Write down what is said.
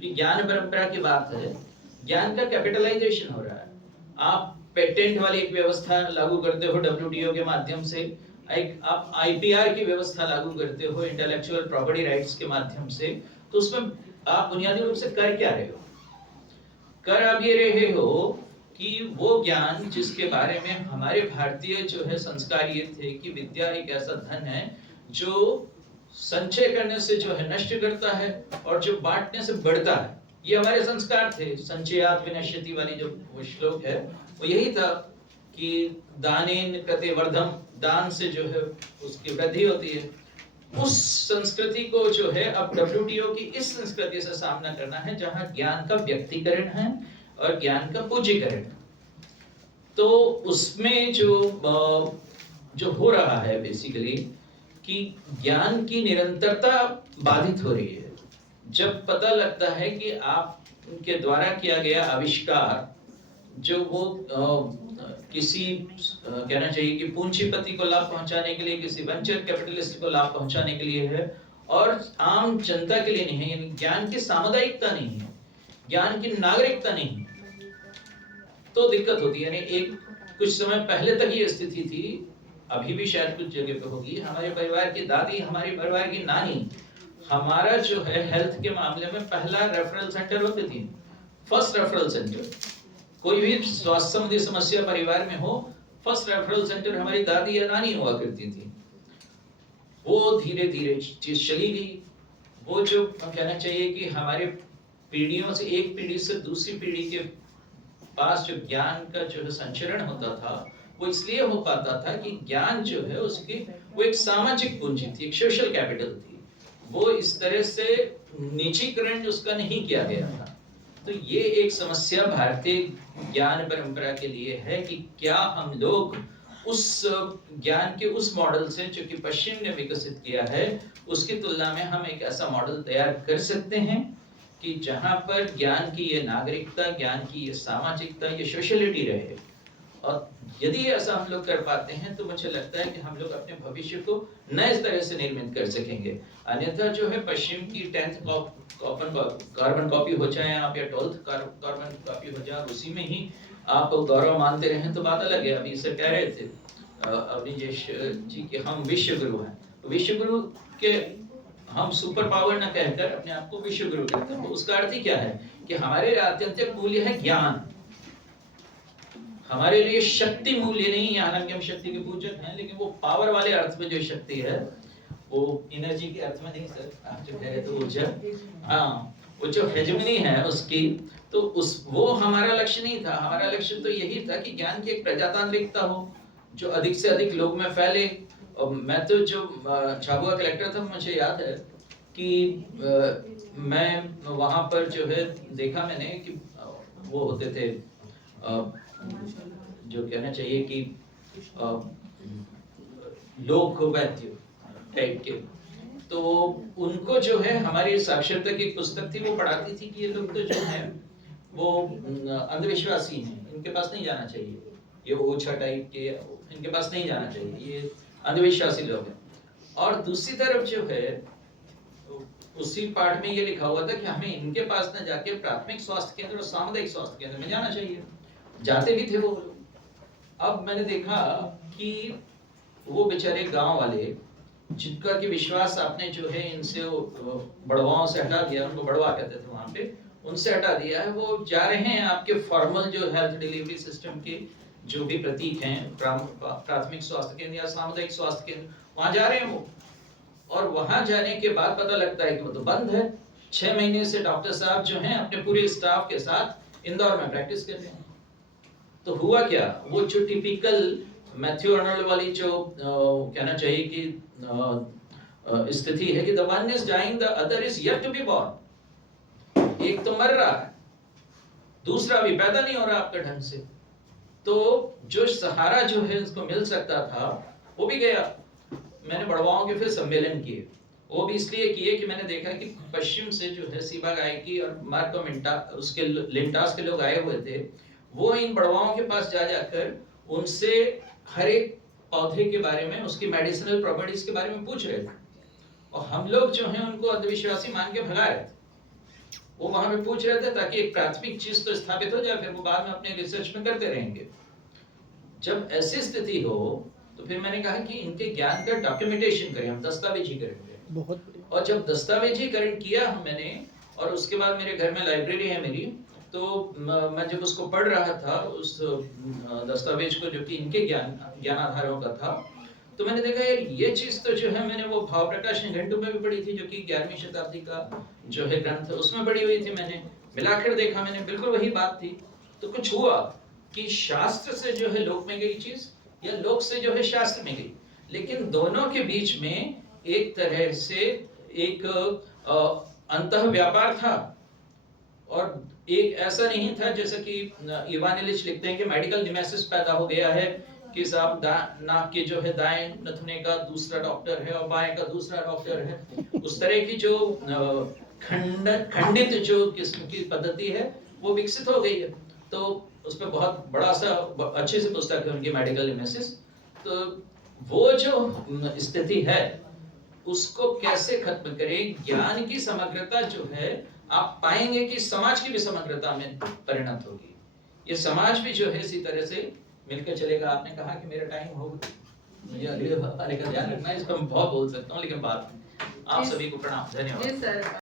क्योंकि ज्ञान परंपरा की बात है, ज्ञान का कैपिटलाइजेशन हो रहा है। आप पेटेंट वाली एक व्यवस्था लागू करते हो डब्ल्यूटीओ के माध्यम से, एक आप आईपीआर की व्यवस्था लागू करते हो इंटेलेक्चुअल प्रॉपर्टी राइट्स के माध्यम से, तो उसमें आप बुनियादी रूप से कर क्या रहे हो? कर आप ये रहे हो कि वो ज्ञान जिसके बारे में हमारे भारतीय जो है संस्कार ये थे कि विद्या एक ऐसा धन है जो संचय करने से जो है नष्ट करता है और जो बांटने से बढ़ता है, ये हमारे संस्कार थे। संचयात् विनश्यति वाली जो वो श्लोक है वो यही था कि दानेन कृते वर्धम, दान से जो है उसकी वृद्धि होती है। उस संस्कृति को जो है अब डब्ल्यूटीओ की इस संस्कृति से सामना करना है जहां ज्ञान का व्यक्तिकरण है और ज्ञान का पूंजीकरण है। तो उसमें जो हो रहा है बेसिकली कि ज्ञान की निरंतरता बाधित हो रही है। जब पता लगता है कि आप उनके द्वारा किया गया आविष्कार जो वो किसी कहना चाहिए कि पूंजीपति को लाभ पहुंचाने के लिए, किसी वेंचर कैपिटलिस्ट को लाभ पहुंचाने के लिए है और आम जनता के लिए नहीं है, यानी ज्ञान की सामुदायिकता नहीं है, ज्ञान की नागरिकता नहीं है, तो दिक्कत होती है। यानी एक कुछ समय पहले तक ये स्थिति थी, अभी भी शायद कुछ जगह पे होगी, हमारे परिवार की दादी, हमारे परिवार की नानी हमारा जो है हेल्थ के मामले में पहला रेफरल सेंटर होती थी, फर्स्ट रेफरल सेंटर। कोई भी स्वास्थ्य संबंधी समस्या परिवार में हो, फर्स्ट रेफरल सेंटर हमारी दादी या नानी हुआ करती थी। वो धीरे धीरे चीज चली गई। वो जो कहना चाहिए कि हमारे पीढ़ियों से, एक पीढ़ी से दूसरी पीढ़ी के पास जो ज्ञान का जो है संचरण होता था वो इसलिए हो पाता था कि ज्ञान जो है उसकी वो एक सामाजिक पूंजी थी, एक सोशल कैपिटल थी। वो इस तरह से निजीकरण उसका नहीं किया गया था। तो ये एक समस्या भारतीय ज्ञान परंपरा के लिए है कि क्या हम लोग उस ज्ञान के उस मॉडल से जो कि पश्चिम ने विकसित किया है उसकी तुलना में हम एक ऐसा मॉडल तैयार कर सकते हैं कि जहां पर ज्ञान की ये नागरिकता, ज्ञान की ये सामाजिकता, ये सोशलिटी रहे। और यदि ऐसा हम लोग कर पाते हैं तो मुझे लगता है कि हम लोग अपने भविष्य को नए तरह से निर्मित कर सकेंगे। अन्यथा जो है पश्चिम की 10th कार्बन कॉपी हो जाए आप या 12th कार्बन कॉपी हो जाए, उसी में ही आप गौरव मानते रहें तो बात अलग है। अभी इसे कह रहे थे अभिजेश जी कि हम विश्व गुरु हैं, तो विश्व गुरु के हम सुपर पावर न कहकर अपने आप को विश्व गुरु कहते हैं। तो उसका अर्थ ही क्या है कि हमारे आत्यंतिक मूल्य है ज्ञान। हमारे लिए शक्ति मूल्य नहीं है, हालांकि हम शक्ति के पूजक हैं, लेकिन वो पावर वाले अर्थ में जो शक्ति है वो एनर्जी के अर्थ में नहीं सर, आप जो कह रहे तो ऊर्जा, हाँ, वो जो हेजेमनी है उसकी, तो उस वो हमारा लक्ष्य नहीं था। हमारा लक्ष्य तो यही था कि ज्ञान की एक प्रजातांत्रिकता हो जो अधिक से अधिक लोग में फैले। और मैं तो जो झाबुआ कलेक्टर था मुझे याद है कि मैं वहां पर जो है देखा मैंने कि वो होते थे जो कहना चाहिए कि लोक वैद्य टाइप के, तो उनको जो है हमारी साक्षरता की पुस्तक थी वो पढ़ाती थी कि ये लोग तो जो है वो अंधविश्वासी हैं, इनके पास नहीं जाना चाहिए, ये ओछा टाइप के, इनके पास नहीं जाना चाहिए, ये अंधविश्वासी लोग हैं। और दूसरी तरफ जो है उसी पाठ में ये लिखा हुआ था कि हमें इनके पास न जाके प्राथमिक स्वास्थ्य केंद्र और सामुदायिक स्वास्थ्य केंद्र में जाना चाहिए। जाते भी थे वो लोग। अब मैंने देखा कि वो बेचारे गांव वाले जिनका कि विश्वास आपने जो है इनसे बड़वाओं से हटा दिया, उनको बड़वा कहते थे वहां पे, उनसे हटा दिया है, वो जा रहे हैं आपके फॉर्मल जो हेल्थ डिलीवरी सिस्टम के जो भी प्रतीक हैं, प्राथमिक स्वास्थ्य केंद्र या सामुदायिक स्वास्थ्य केंद्र, वहां जा रहे हैं वो। और वहां जाने के बाद पता लगता है कि वो तो बंद है। 6 महीने से डॉक्टर साहब जो हैं अपने पूरे स्टाफ के साथ इंदौर में प्रैक्टिस कर रहे हैं। तो हुआ क्या, वो जो टिपिकल मैथ्यू अर्नोल्ड वाली जो कहना चाहिए कि स्थिति है कि the one is dying the other is yet to be born. एक तो मर रहा है, दूसरा भी पैदा नहीं हो रहा आपके ढंग से। तो जो सहारा जो है उसको मिल सकता था वो भी गया। मैंने बड़वाओं के फिर सम्मेलन किए, वो भी इसलिए किए कि मैंने देखा कि पश्चिम से जो है सीबा गायकी और मार्को मिंटा उसके लिंटास के लोग आए हुए थे। वो इन बड़वाओं के पास जा जाकर उनसे हर एक पौधे के बारे में, उसकी मेडिसिनल प्रॉपर्टीज के बारे में पूछ रहे थे। और हम लोग जो हैं उनको अंधविश्वासी मान के भगा रहे थे। वो वहां पे पूछ रहे थे ताकि एक प्राथमिक चीज तो स्थापित हो जाए, फिर वो बाद में अपने रिसर्च में करते रहेंगे। जब ऐसी स्थिति हो तो फिर मैंने कहा कि इनके ज्ञान का डॉक्यूमेंटेशन करें, हम दस्तावेजीकरण करें। बहुत बढ़िया। और जब दस्तावेजीकरण किया मैंने, और उसके बाद मेरे घर में लाइब्रेरी है मेरी, तो मैं जब उसको पढ़ रहा था उस दस्तावेज को जो कि इनके ज्ञान आधारों का था, तो मैंने देखा यार ये चीज तो जो है मैंने वो भाव प्रकाश निघंटु में भी पढ़ी थी, जो कि 11वीं शताब्दी का जो है ग्रंथ, उसमें पढ़ी हुई थी मैंने, मिलाकर देखा मैंने, बिल्कुल वही बात थी। तो कुछ हुआ कि शास्त्र से जो है लोक में गई चीज, या लोक से जो है शास्त्र में गई, लेकिन दोनों के बीच में एक तरह से एक अंतः व्यापार था। और एक ऐसा नहीं था जैसा कि इवान इलिच लिखते हैं कि मेडिकल निमेसिस पैदा हो गया है कि साहब नाक के जो है दाएं नथुने का दूसरा डॉक्टर है और बाएं का दूसरा डॉक्टर है। उस तरह की जो खंडित जो किस्म की पद्धति है वो विकसित हो गई है। तो उस पर बहुत बड़ा सा अच्छे से पुस्तक है उनकी, मेडिकल निमेसिस। तो वो जो स्थिति है उसको कैसे खत्म करें, ज्ञान की समग्रता जो है आप पाएंगे कि समाज की भी समग्रता में परिणत होगी। ये समाज भी जो है इसी तरह से मिलकर चलेगा। आपने कहा कि मेरा टाइम हो गया, मुझे अगले वाले का ध्यान रखना है, इस पर मैं बहुत बोल सकता हूँ लेकिन बाद में। आप सभी को प्रणाम, धन्यवाद।